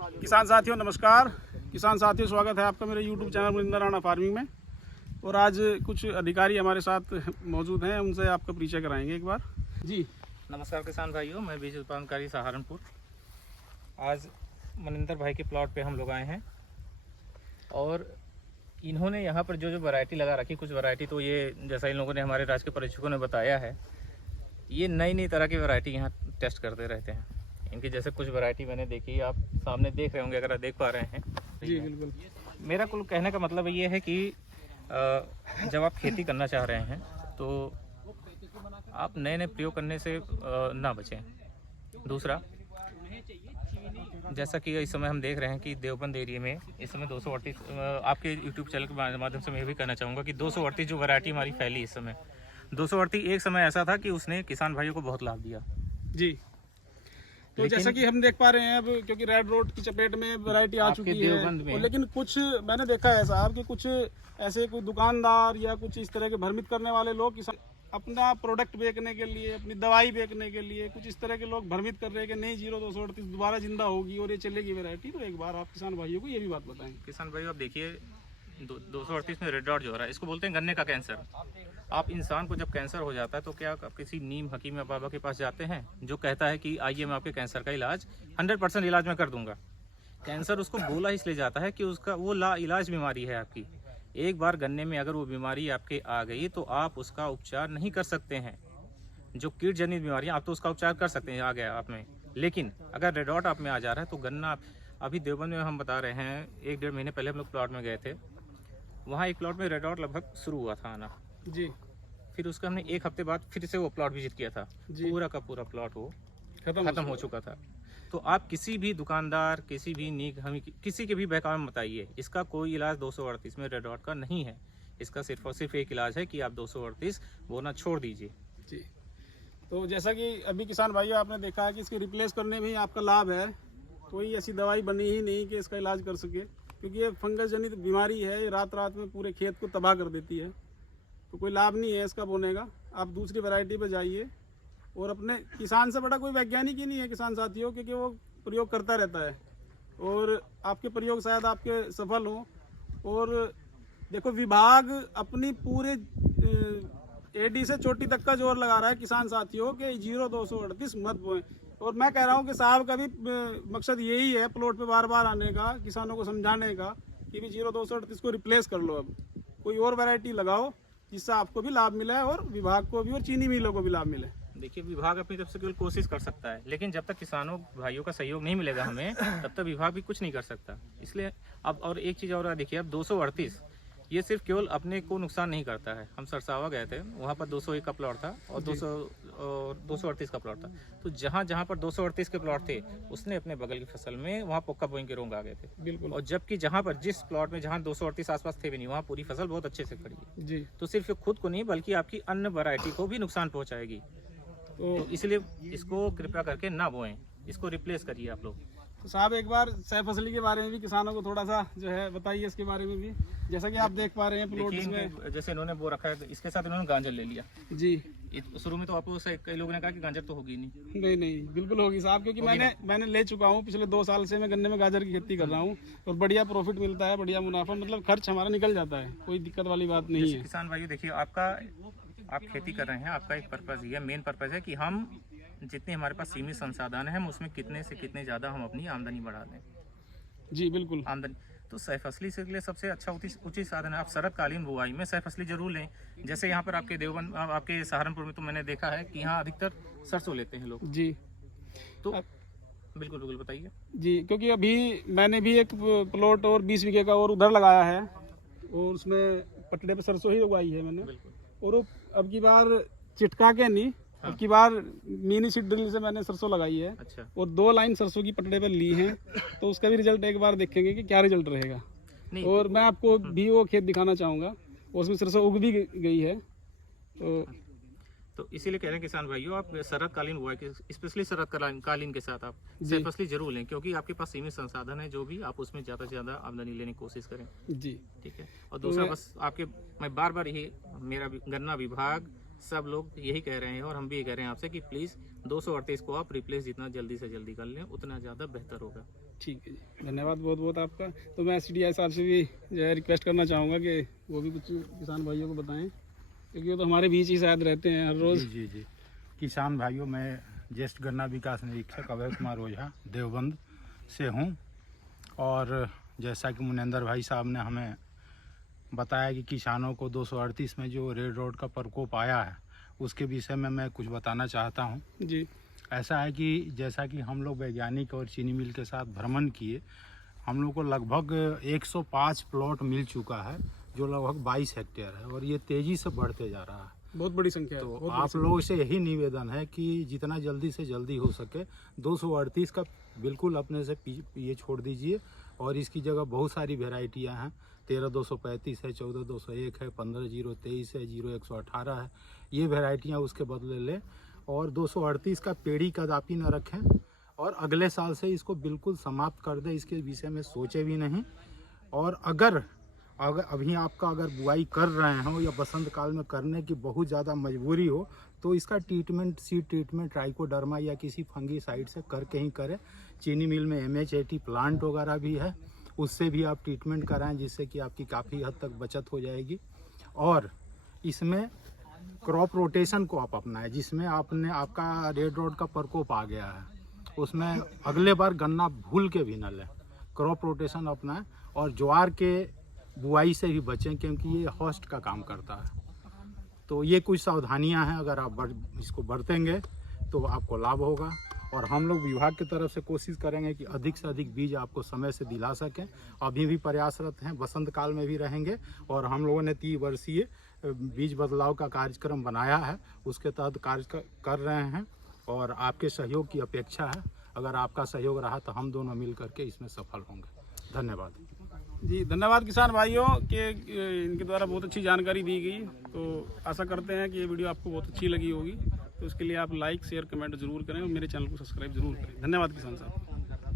किसान साथियों नमस्कार। किसान साथियों स्वागत है आपका मेरे YouTube channel Maninder Rana farming में। और आज कुछ अधिकारी हमारे साथ मौजूद हैं, उनसे आपका परिचय कराएंगे एक बार। जी नमस्कार किसान भाइयों, मैं बीज उत्पादनकारी सहारनपुर। आज मनिंदर भाई के प्लॉट पे हम लोग आए हैं और इन्होंने यहाँ पर जो वैरायटी लगा रखी, कुछ वैरायटी तो ये जैसा इन लोगों ने हमारे राज्य के परीक्षकों ने बताया है, ये नई तरह की वैरायटी यहाँ टेस्ट करते रहते हैं। इनकी जैसे कुछ वैरायटी मैंने देखी, आप सामने देख रहे होंगे अगर आप देख पा रहे हैं। जी बिल्कुल। मेरा कुल कहने का मतलब ये है कि जब आप खेती करना चाह रहे हैं तो आप नए प्रयोग करने से ना बचें। दूसरा, जैसा कि इस समय हम देख रहे हैं कि देवबंद एरिया में इस समय 238 आपके यूट्यूब चैनल के माध्यम से मैं भी कहना चाहूँगा कि 238 जो वैरायटी हमारी फैली इस समय, 238 एक समय ऐसा था कि उसने किसान भाइयों को बहुत लाभ दिया। जी तो जैसा कि हम देख पा रहे हैं अब, क्योंकि रेड रोड की चपेट में वैरायटी आ चुकी है और लेकिन कुछ मैंने देखा है साहब कि कुछ ऐसे कोई दुकानदार या कुछ इस तरह के भ्रमित करने वाले लोग किसान अपना प्रोडक्ट बेचने के लिए, अपनी दवाई बेचने के लिए कुछ इस तरह के लोग भ्रमित कर रहे हैं कि नहीं 0238 दोबारा जिंदा होगी और ये चलेगी वैरायटी। तो एक बार आप किसान भाइयों को ये भी बात बताएं। किसान भाइयों, आप देखिए 238 में रेड डॉट जो हो रहा है, इसको बोलते हैं गन्ने का कैंसर। आप इंसान को जब कैंसर हो जाता है तो क्या आप किसी नीम हकीम या बाबा के पास जाते हैं जो कहता है कि आइए मैं आपके कैंसर का इलाज 100% इलाज मैं कर दूंगा। कैंसर उसको बोला इसलिए जाता है कि उसका वो ला इलाज बीमारी है आपकी। एक बार गन्ने में अगर वो बीमारी आपके आ गई तो आप उसका उपचार नहीं कर सकते हैं। जो कीट जनित बीमारी आप तो उसका उपचार कर सकते हैं, आ गया आप में, लेकिन अगर रेड डॉट आप में आ जा रहा है तो गन्ना अभी देवबंद में हम बता रहे हैं 1-1.5 महीने पहले हम लोग प्लॉट में गए थे, वहाँ एक प्लॉट में रेड डॉट लगभग शुरू हुआ था आना जी। फिर उसका हमने 1 हफ्ते बाद फिर से वो प्लॉट विजिट किया था, पूरा का पूरा प्लॉट वो खत्म हो चुका था। तो आप किसी भी दुकानदार, किसी भी नीक हमें किसी के भी बहकावे में बताइए, इसका कोई इलाज 238 में रेड डॉट का नहीं है। इसका सिर्फ और सिर्फ एक इलाज है कि आप 238 बोना छोड़ दीजिए। जी तो जैसा कि अभी किसान भाइयों आपने देखा है कि इसके रिप्लेस करने में ही आपका लाभ है। कोई ऐसी दवाई बनी ही नहीं कि इसका इलाज कर सके, क्योंकि ये फंगस जनित बीमारी है, रात रात में पूरे खेत को तबाह कर देती है। तो कोई लाभ नहीं है इसका बोने का। आप दूसरी वैरायटी पर जाइए और अपने किसान से बड़ा कोई वैज्ञानिक ही नहीं है किसान साथियों, क्योंकि वो प्रयोग करता रहता है और आपके प्रयोग शायद आपके सफल हों। और देखो, विभाग अपनी पूरे एडी से चोटी तक का जोर लगा रहा है किसान साथियों के 0238 मत बोएं। और मैं कह रहा हूँ कि साहब का भी मकसद यही है प्लॉट पे बार बार आने का, किसानों को समझाने का कि भी 0238 को रिप्लेस कर लो, अब कोई और वैरायटी लगाओ जिससे आपको भी लाभ मिले और विभाग को भी और चीनी मिलों को भी लाभ मिले। देखिए, विभाग अपनी तरफ से केवल कोशिश कर सकता है, लेकिन जब तक किसानों भाइयों का सहयोग नहीं मिलेगा हमें तब तक विभाग भी कुछ नहीं कर सकता। इसलिए अब और एक चीज़ और देखिए, अब 238 ये सिर्फ केवल अपने को नुकसान नहीं करता है। हम सरसावा गए थे, वहाँ पर 201 का प्लॉट था और 238 का प्लॉट था। तो जहाँ पर 238 के प्लॉट थे उसने अपने बगल की फसल में वहाँ पोक्का बोइंग के रोंग आ गए थे बिल्कुल। और जबकि जहाँ पर जिस प्लॉट में जहाँ 238 आसपास थे भी नहीं, वहाँ पूरी फसल बहुत अच्छे से खड़ी है। जी तो सिर्फ खुद को नहीं बल्कि आपकी अन्य वैरायटी को भी नुकसान पहुँचाएगी। तो इसलिए इसको कृपया करके ना बोएं, इसको रिप्लेस करिए आप लोग। तो साहब एक बार सह फसली के बारे में भी किसानों को थोड़ा सा जो है बताइए इसके बारे में भी। जैसा कि आप देख पा रहे हैं प्लॉट में जैसे इन्होंने बो रखा है, इसके साथ इन्होंने गाजर ले लिया। जी शुरू में तो आपको कई लोगों ने कहा कि गाजर तो होगी नहीं बिल्कुल होगी साहब, क्योंकि मैंने ले चुका हूँ। पिछले 2 साल से मैं गन्ने में गाजर की खेती कर रहा हूँ और बढ़िया प्रॉफिट मिलता है, बढ़िया मुनाफा, मतलब खर्च हमारा निकल जाता है, कोई दिक्कत वाली बात नहीं है। किसान भाई देखिए, आप खेती कर रहे हैं, आपका एक पर्पज ही है, मेन पर्पज है कि हम जितने हमारे पास सीमित संसाधन है हम उसमें कितने से कितने ज़्यादा हम अपनी आमदनी बढ़ा दें। जी बिल्कुल। आमदनी तो सह फसली से लिए सबसे अच्छा उचित साधन है। आप शरतकालीन बुआई में सह फसली जरूर लें। जैसे यहाँ पर आपके देवबंद, आपके सहारनपुर में तो मैंने देखा है कि यहाँ अधिकतर सरसों लेते हैं लोग। जी तो बिल्कुल बताइए। जी, क्योंकि अभी मैंने भी एक प्लॉट और 20 बीघे का और उधर लगाया है और उसमें पटड़े पे सरसों ही उगाई है मैंने। और अब की बार चिटका के नहीं, अब की बार मिनी सीड ड्रिल से मैंने सरसों लगाई है। अच्छा। और 2 लाइन सरसों की पटड़े पर ली हैं, तो उसका भी रिजल्ट एक बार देखेंगे कि क्या रिजल्ट रहेगा। और मैं आपको भी वो खेत दिखाना चाहूँगा, उसमें सरसों उग भी गई है। तो इसीलिए कह रहे हैं किसान भाइयों, आप शरतकालीन बुआई स्पेशली शरतकालीन के साथ आप सह फसली जरूर लें, क्योंकि आपके पास सीमित संसाधन है, जो भी आप उसमें ज़्यादा से ज़्यादा आमदनी लेने की कोशिश करें। जी ठीक है। और दूसरा बस मैं बार यही, मेरा गन्ना विभाग सब लोग यही कह रहे हैं और हम भी ये कह रहे हैं आपसे कि प्लीज़ 238 को आप रिप्लेस जितना जल्दी से जल्दी कर लें उतना ज़्यादा बेहतर होगा। ठीक है जी, धन्यवाद बहुत बहुत आपका। तो मैं SDI साहब से भी जो है रिक्वेस्ट करना चाहूँगा कि वो भी कुछ किसान भाइयों को बताएं, क्योंकि वो तो हमारे बीच ही शायद रहते हैं हर रोज़। जी जी। किसान भाइयों, मैं ज्येष्ठ गन्ना विकास निरीक्षक अभय कुमार ओझा देवबंद से हूँ। और जैसा कि मुनेंद्र भाई साहब ने हमें बताया कि किसानों को 238 में जो रेड रोड का प्रकोप आया है, उसके विषय में मैं कुछ बताना चाहता हूँ। जी ऐसा है कि जैसा कि हम लोग वैज्ञानिक और चीनी मिल के साथ भ्रमण किए, हम लोग को लगभग 105 प्लॉट मिल चुका है, जो लगभग 22 हेक्टेयर है, और ये तेज़ी से बढ़ते जा रहा है। बहुत बड़ी संख्या है। तो बहुत बड़ी आप लोगों से यही निवेदन है कि जितना जल्दी से जल्दी हो सके 238 का बिल्कुल अपने से ये छोड़ दीजिए, और इसकी जगह बहुत सारी वेराइटियां हैं। 13235 है, 14201 है, 15023 है, 0118 है, ये वेराइटियां उसके बदले लें। और 238 का पेड़ी कदापि न रखें, और अगले साल से इसको बिल्कुल समाप्त कर दें, इसके विषय में सोचे भी नहीं। और अगर अभी आपका अगर बुआई कर रहे हो या बसंत काल में करने की बहुत ज़्यादा मजबूरी हो, तो इसका ट्रीटमेंट, सीड ट्रीटमेंट ट्राइकोडर्मा या किसी फंगीसाइड से करके ही करें। चीनी मिल में MH80 प्लांट वगैरह भी है, उससे भी आप ट्रीटमेंट कराएं, जिससे कि आपकी काफ़ी हद तक बचत हो जाएगी। और इसमें क्रॉप रोटेशन को आप अपनाएं, जिसमें आपका रेड रोड का प्रकोप आ गया है, उसमें अगले बार गन्ना भूल के भी न लें, क्रॉप रोटेशन अपनाएं। और ज्वार के बुआई से भी बचें, क्योंकि ये होस्ट का काम करता है। तो ये कुछ सावधानियां हैं, अगर आप इसको बरतेंगे तो आपको लाभ होगा। और हम लोग विभाग की तरफ से कोशिश करेंगे कि अधिक से अधिक बीज आपको समय से दिला सकें। अभी भी प्रयासरत हैं, बसंत काल में भी रहेंगे। और हम लोगों ने 30 वर्षीय बीज बदलाव का कार्यक्रम बनाया है, उसके तहत कार्य कर रहे हैं, और आपके सहयोग की अपेक्षा है। अगर आपका सहयोग रहा तो हम दोनों मिल करके इसमें सफल होंगे। धन्यवाद जी, धन्यवाद किसान भाइयों के इनके द्वारा बहुत अच्छी जानकारी दी गई। तो आशा करते हैं कि ये वीडियो आपको बहुत अच्छी लगी होगी। तो इसके लिए आप लाइक, शेयर, कमेंट जरूर करें और मेरे चैनल को सब्सक्राइब जरूर करें। धन्यवाद किसान साहब।